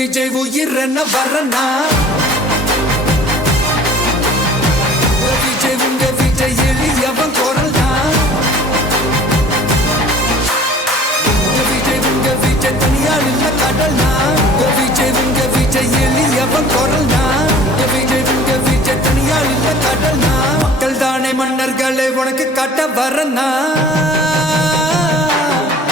விஜய் உயிர் என்ன வரனா விஜய் உங்க விஜய் எளியவன் குரல் தான் விஜய் உங்க விஜய் தனியால் இல்ல கடல் தான் விஜய் உங்க விஜய் எளியவன் குரல் தான் விஜய் உங்க விஜய் தனியால் இல்ல கடல் தான் மக்கள் தானே மன்னர்களை உனக்கு காட்ட வரனா